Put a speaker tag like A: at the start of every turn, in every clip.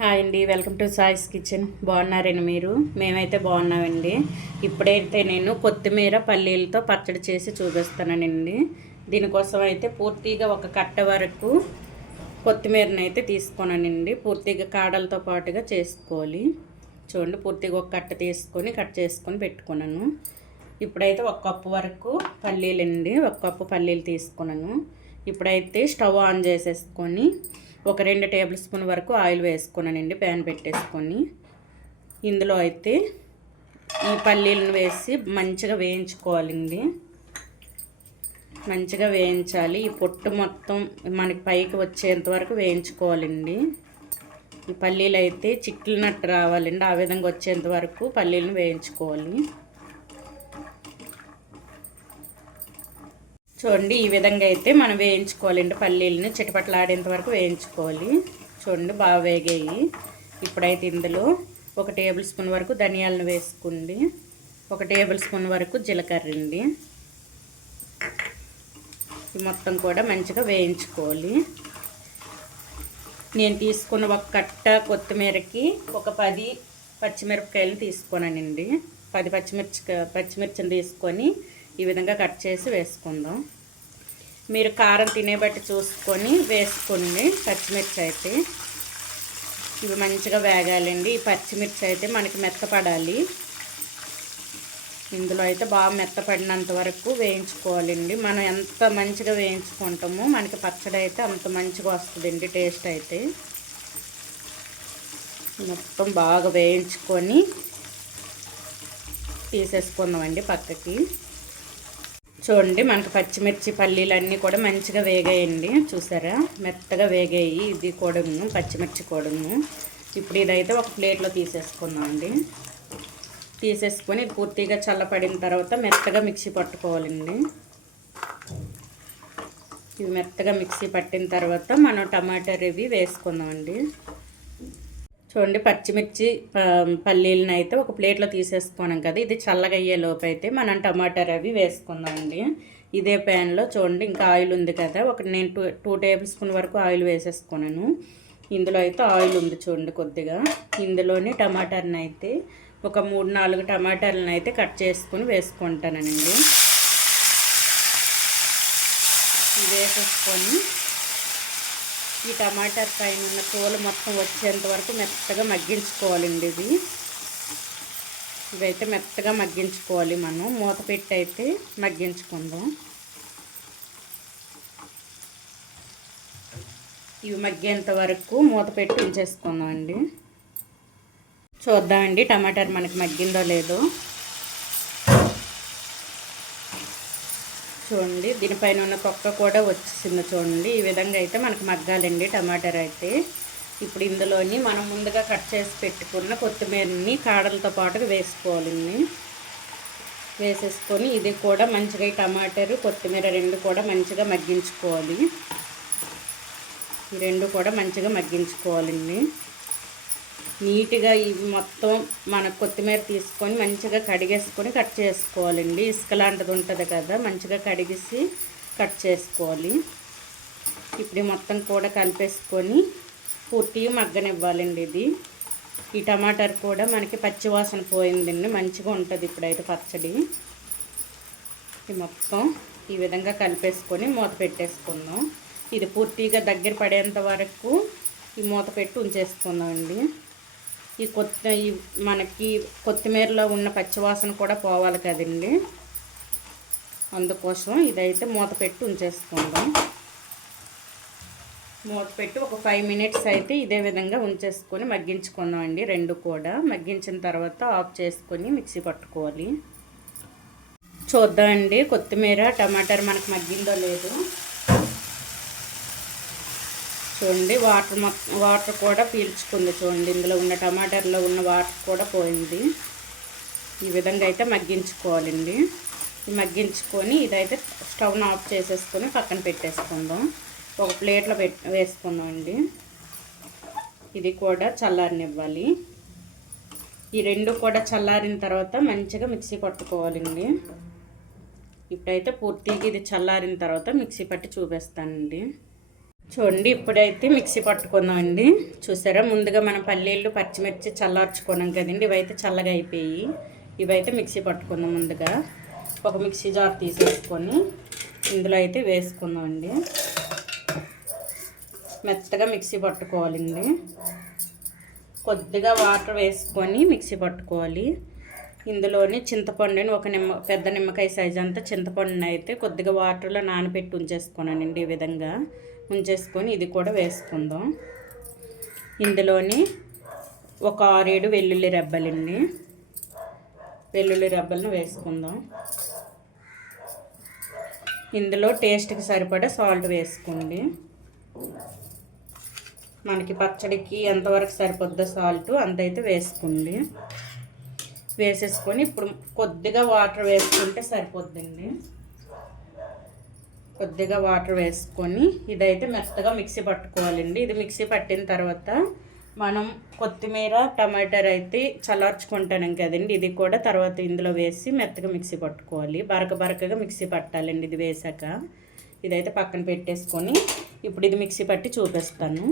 A: Hi అండి welcome to సాయిస్ kitchen. బాగున్నారండి మీరు? మేమైతే బాగున్నామండి. ఇప్పుడైతే నేను కొత్తిమీర పల్లీలతో పచ్చడి చేసి చూపిస్తానండి. దీనికోసం అయితే పూర్తిగా ఒక కట్ట వరకు కొత్తిమీరని అయితే తీసుకున్నానండి పూర్తిగా కాడలతో పాటుగా చేసుకోవాలి. చూడండి పూర్తిగా ఒక కట్ట తీసుకొని కట్ చేసుకొని పెట్టుకున్నాను. ఇప్పుడైతే ఒక కప్పు వరకు పల్లీలండి. ఒక కప్పు పల్లీలు తీసుకున్నాను. ఇప్పుడైతే స్టవ్ ఆన్ చేసేసుకొని ఒక రెండు టేబుల్ స్పూన్ వరకు ఆయిల్ వేసుకున్నానండి ప్యాన్ పెట్టేసుకొని. ఇందులో అయితే ఈ పల్లీలను వేసి మంచిగా వేయించుకోవాలండి. మంచిగా వేయించాలి. ఈ పొట్టు మొత్తం మనకి పైకి వచ్చేంత వరకు వేయించుకోవాలండి. ఈ పల్లీలు అయితే చిట్లినట్టు రావాలండి. ఆ విధంగా వచ్చేంత వరకు పల్లీలను వేయించుకోవాలి. చూడండి ఈ విధంగా అయితే మనం వేయించుకోవాలండి పల్లీలను చిటపట్లాడేంత వరకు వేయించుకోవాలి. చూడండి బాగా వేగాయి. ఇప్పుడైతే ఇందులో ఒక టేబుల్ స్పూన్ వరకు ధనియాలను వేసుకోండి. ఒక టేబుల్ స్పూన్ వరకు జీలకర్ర అండి. మొత్తం కూడా మంచిగా వేయించుకోవాలి. నేను తీసుకున్న ఒక కట్ట కొత్తిమీరకి ఒక పది పచ్చిమిరపకాయలు తీసుకున్నానండి పది పచ్చిమిర్చి పచ్చిమిర్చిని తీసుకొని ఈ విధంగా కట్ చేసి వేసుకుందాం. మీరు కారం తినే బట్టి చూసుకొని వేసుకోండి పచ్చిమిర్చి అయితే. ఇవి మంచిగా వేగాలండి. ఈ పచ్చిమిర్చి అయితే మనకి మెత్తపడాలి. ఇందులో అయితే బాగా మెత్తపడినంత వరకు వేయించుకోవాలండి. మనం ఎంత మంచిగా వేయించుకుంటామో మనకి పచ్చడి అయితే అంత మంచిగా వస్తుందండి టేస్ట్ అయితే. మొత్తం బాగా వేయించుకొని తీసేసుకుందామండి పక్కకి. చూడండి మనకు పచ్చిమిర్చి పల్లీలు అన్నీ కూడా మంచిగా వేగాయండి. చూసారా? మెత్తగా వేగాయి. ఇది కూడాను పచ్చిమిర్చి కూడాను. ఇప్పుడు ఇదైతే ఒక ప్లేట్లో తీసేసుకుందామండి. తీసేసుకొని పూర్తిగా చల్లపడిన తర్వాత మెత్తగా మిక్సీ పట్టుకోవాలండి. ఇవి మెత్తగా మిక్సీ పట్టిన తర్వాత మనం టమాటా ఇవి వేసుకుందామండి. చూడండి పచ్చిమిర్చి పల్లీలను అయితే ఒక ప్లేట్లో తీసేసుకున్నాం కదా. ఇది చల్లగా అయ్యే లోపు అయితే మనం టమాటా అవి వేసుకుందామండి. ఇదే ప్యాన్లో చూడండి ఇంకా ఆయిల్ ఉంది కదా. ఒక నేను టూ టూ టేబుల్ స్పూన్ వరకు ఆయిల్ వేసేసుకున్నాను. ఇందులో అయితే ఆయిల్ ఉంది చూడండి కొద్దిగా. ఇందులోని టమాటాలను అయితే ఒక మూడు నాలుగు టమాటాలను అయితే కట్ చేసుకుని వేసుకుంటానండి. వేసేసుకొని ఈ టమాటార్ పైన ఉన్న తోలు మొత్తం వచ్చేంత వరకు మెత్తగా మగ్గించుకోవాలండి ఇది. ఇవైతే మెత్తగా మగ్గించుకోవాలి మనం. మూత పెట్టి అయితే మగ్గించుకుందాం. ఇవి మగ్గేంత వరకు మూత పెట్టి ఉంచేసుకుందాం అండి చూద్దామండి టమాటార్ మనకి మగ్గిందో లేదో. చూడండి దీనిపైన ఉన్న తొక్క కూడా వచ్చేసింది చూడండి. ఈ విధంగా అయితే మనకు మగ్గాలండి టమాటార్ అయితే ఇప్పుడు ఇందులోని మనం ముందుగా కట్ చేసి పెట్టుకున్న కొత్తిమీరని కాడలతో పాటు వేసుకోవాలండి. వేసేసుకొని ఇది కూడా మంచిగా ఈ కొత్తిమీర రెండు కూడా మంచిగా మగ్గించుకోవాలి. ఈ రెండు కూడా మంచిగా మగ్గించుకోవాలండి. నీట్గా ఇవి మొత్తం మన కొత్తిమీర తీసుకొని మంచిగా కడిగేసుకొని కట్ చేసుకోవాలండి. ఇసుక లాంటిది ఉంటుంది కదా మంచిగా కడిగేసి కట్ చేసుకోవాలి. ఇప్పుడు మొత్తం కూడా కలిపేసుకొని పూర్తిగా మగ్గనివ్వాలండి ఇది. ఈ టమాటార్ కూడా మనకి పచ్చివాసన పోయిందండి మంచిగా ఉంటుంది ఇప్పుడైతే పచ్చడి. ఈ మొత్తం ఈ విధంగా కలిపేసుకొని మూత పెట్టేసుకుందాం. ఇది పూర్తిగా దగ్గర పడేంత వరకు ఈ మూత పెట్టి ఉంచేసుకుందామండి. ఈ కొత్త ఈ మనకి కొత్తిమీరలో ఉన్న పచ్చివాసన కూడా పోవాలి కదండి. అందుకోసం ఇదైతే మూత పెట్టి ఉంచేసుకుందాం. మూత పెట్టి ఒక ఫైవ్ మినిట్స్ అయితే ఇదే విధంగా ఉంచేసుకొని మగ్గించుకుందాం అండి రెండు కూడా. మగ్గించిన తర్వాత ఆఫ్ చేసుకొని మిక్సీ పట్టుకోవాలి. చూద్దామండి కొత్తిమీర టమాటర్ మనకు మగ్గిందో లేదు. చూడండి వాటర్ మొత్తం వాటర్ కూడా పీల్చుకుంది చూడండి. ఇందులో ఉన్న టమాటాలో ఉన్న వాటర్ కూడా పోయింది. ఈ విధంగా అయితే మగ్గించుకోవాలండి. మగ్గించుకొని ఇదైతే స్టవ్ను ఆఫ్ చేసేసుకొని పక్కన పెట్టేసుకుందాం. ఒక ప్లేట్లో పెట్ వేసుకుందాం అండి ఇది కూడా చల్లారనివ్వాలి. ఈ రెండు కూడా చల్లారిన తర్వాత మంచిగా మిక్సీ పట్టుకోవాలండి. ఇప్పుడైతే పూర్తిగా ఇది చల్లారిన తర్వాత మిక్సీ పట్టి చూపిస్తానండి. చూడండి ఇప్పుడైతే మిక్సీ పట్టుకుందామండి. చూసారా? ముందుగా మనం పల్లీలు పచ్చిమిర్చి చల్లార్చుకున్నాం కదండి. ఇవైతే చల్లగా అయిపోయి ఇవైతే మిక్సీ పట్టుకుందాం ముందుగా. ఒక మిక్సీ జార్ తీసేసుకొని ఇందులో అయితే వేసుకుందామండి. మెత్తగా మిక్సీ పట్టుకోవాలండి. కొద్దిగా వాటర్ వేసుకొని మిక్సీ పట్టుకోవాలి. ఇందులోని చింతపండుని ఒక నిమ్మ పెద్ద నిమ్మకాయ సైజ్ అంతా చింతపండుని అయితే కొద్దిగా వాటర్లో నానబెట్టి ఉంచేసుకున్నానండి ఈ విధంగా. ఉంచేసుకొని ఇది కూడా వేసుకుందాం. ఇందులోని ఒక ఆరేడు వెల్లుల్లి రెబ్బలండి. వెల్లుల్లి రెబ్బలను వేసుకుందాం. ఇందులో టేస్ట్కి సరిపడా సాల్ట్ వేసుకోండి. మనకి పచ్చడికి ఎంతవరకు సరిపోద్దో సాల్ట్ అంతైతే వేసుకోండి. వేసేసుకొని ఇప్పుడు కొద్దిగా వాటర్ వేసుకుంటే సరిపోద్దండి. కొద్దిగా వాటర్ వేసుకొని ఇదైతే మెత్తగా మిక్సీ పట్టుకోవాలండి. ఇది మిక్సీ పట్టిన తర్వాత మనం కొత్తిమీర టమాటర్ అయితే చల్లార్చుకుంటాం కదండి ఇది కూడా తర్వాత ఇందులో వేసి మెత్తగా మిక్సీ పట్టుకోవాలి. బరక బరకగా మిక్సీ పట్టాలండి ఇది వేసాక. ఇదైతే పక్కన పెట్టేసుకొని ఇప్పుడు ఇది మిక్సీ పట్టి చూపిస్తాను.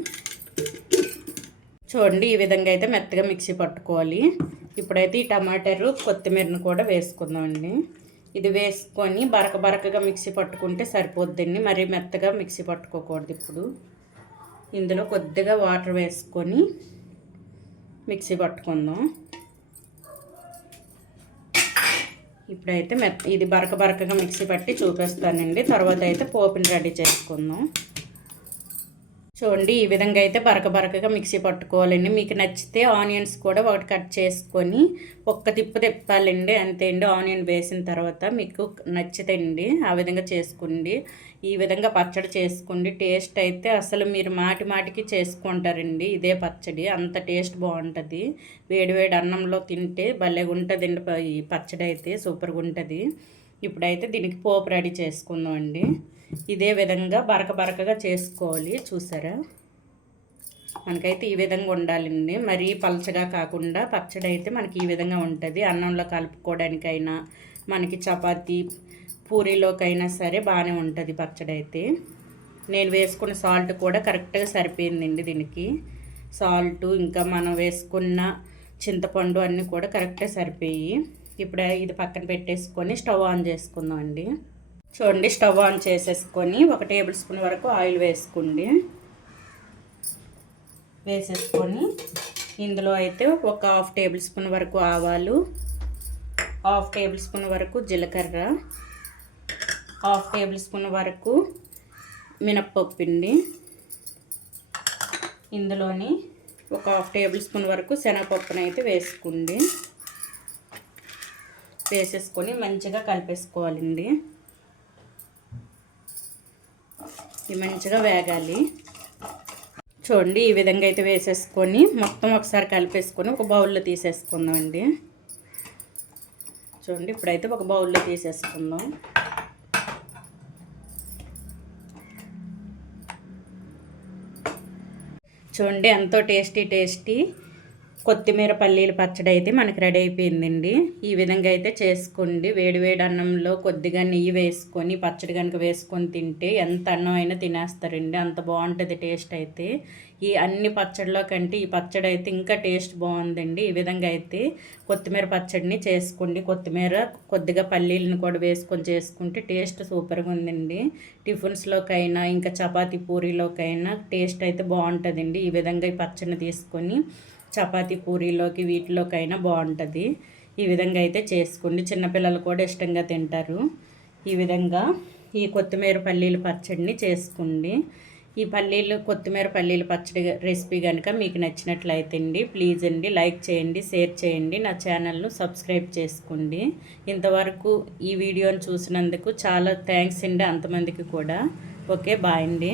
A: చూడండి ఈ విధంగా అయితే మెత్తగా మిక్సీ పట్టుకోవాలి. ఇప్పుడైతే ఈ టమాటారు కొత్తిమీరను కూడా వేసుకుందామండి. ఇది వేసుకొని బరక బరకగా మిక్సీ పట్టుకుంటే సరిపోద్దండి. మరి మెత్తగా మిక్సీ పట్టుకోకూడదు ఇప్పుడు. ఇందులో కొద్దిగా వాటర్ వేసుకొని మిక్సీ పట్టుకుందాం. ఇప్పుడైతే మెత్త ఇది బరక బరకగా మిక్సీ పట్టి చూపిస్తానండి. తర్వాత అయితే పోపుని రెడీ చేసుకుందాం. చూడండి ఈ విధంగా అయితే బరక బరకగా మిక్సీ పట్టుకోవాలండి. మీకు నచ్చితే ఆనియన్స్ కూడా ఒకటి కట్ చేసుకొని ఒక్క తిప్పు తిప్పాలండి. అంతే అండి ఆనియన్ వేసిన తర్వాత మీకు నచ్చితండి ఆ విధంగా చేసుకోండి. ఈ విధంగా పచ్చడి చేసుకోండి. టేస్ట్ అయితే అసలు మీరు మాటి మాటికి చేసుకుంటారండి ఇదే పచ్చడి. అంత టేస్ట్ బాగుంటుంది. వేడివేడి అన్నంలో తింటే భలేగా ఉంటుందండి ఈ పచ్చడి అయితే సూపర్గా ఉంటుంది ఇప్పుడైతే దీనికి పోపు రెడీ చేసుకుందాం అండి ఇదే విధంగా బరక బరకగా చేసుకోవాలి. చూసారా? మనకైతే ఈ విధంగా ఉండాలండి. మరీ పలచగా కాకుండా పచ్చడి అయితే మనకి ఈ విధంగా ఉంటుంది. అన్నంలో కలుపుకోవడానికైనా మనకి చపాతీ పూరీలోకైనా సరే బాగానే ఉంటుంది పచ్చడి అయితే. నేను వేసుకున్న సాల్ట్ కూడా కరెక్ట్గా సరిపోయిందండి దీనికి. సాల్ట్ ఇంకా మనం వేసుకున్న చింతపండు అన్నీ కూడా కరెక్ట్గా సరిపోయి ఇప్పుడు ఇది పక్కన పెట్టేసుకొని స్టవ్ ఆన్ చేసుకుందాం అండి చూడండి స్టవ్ ఆన్ చేసేసుకొని ఒక టేబుల్ స్పూన్ వరకు ఆయిల్ వేసుకోండి. వేసేసుకొని ఇందులో అయితే ఒక హాఫ్ టేబుల్ స్పూన్ వరకు ఆవాలు హాఫ్ టేబుల్ స్పూన్ వరకు జీలకర్ర హాఫ్ టేబుల్ స్పూన్ వరకు మినప్పప్పు అండి ఇందులోని ఒక హాఫ్ టేబుల్ స్పూన్ వరకు శనగపప్పునైతే వేసుకోండి. వేసేసుకొని మంచిగా కలిపేసుకోవాలండి. ఇది మంచిగా వేగాలి. చూడండి ఈ విధంగా అయితే వేసేసుకొని మొత్తం ఒకసారి కలిపేసుకొని ఒక బౌల్లో తీసేసుకుందాం అండి చూడండి ఇప్పుడైతే ఒక బౌల్లో తీసేసుకుందాం. చూడండి ఎంతో టేస్టీ టేస్టీ కొత్తిమీర పల్లీల పచ్చడి అయితే మనకి రెడీ అయిపోయిందండి. ఈ విధంగా అయితే చేసుకోండి. వేడి వేడి అన్నంలో కొద్దిగా నెయ్యి వేసుకొని పచ్చడి కనుక వేసుకొని తింటే ఎంత అన్నం అయినా తినేస్తారండి. అంత బాగుంటుంది టేస్ట్ అయితే. ఈ అన్ని పచ్చడిలో కంటే ఈ పచ్చడి అయితే ఇంకా టేస్ట్ బాగుందండి. ఈ విధంగా అయితే కొత్తిమీర పచ్చడిని చేసుకోండి. కొత్తిమీర కొద్దిగా పల్లీలను కూడా వేసుకొని చేసుకుంటే టేస్ట్ సూపర్గా ఉందండి. టిఫిన్స్లోకైనా ఇంకా చపాతీ పూరీలోకైనా టేస్ట్ అయితే బాగుంటుందండి. ఈ విధంగా ఈ పచ్చడిని తీసుకొని చపాతీ పూరీలోకి వీటిలోకైనా బాగుంటుంది. ఈ విధంగా అయితే చేసుకోండి. చిన్నపిల్లలు కూడా ఇష్టంగా తింటారు. ఈ విధంగా ఈ కొత్తిమీర పల్లీల పచ్చడిని చేసుకోండి. ఈ పల్లీలు కొత్తిమీర పల్లీల పచ్చడి రెసిపీ కనుక మీకు నచ్చినట్లయితే అండి ప్లీజ్ అండి లైక్ చేయండి షేర్ చేయండి నా ఛానల్ను సబ్స్క్రైబ్ చేసుకోండి. ఇంతవరకు ఈ వీడియోని చూసినందుకు చాలా థ్యాంక్స్ అండి అంతమందికి కూడా. ఓకే బాయ్ అండి.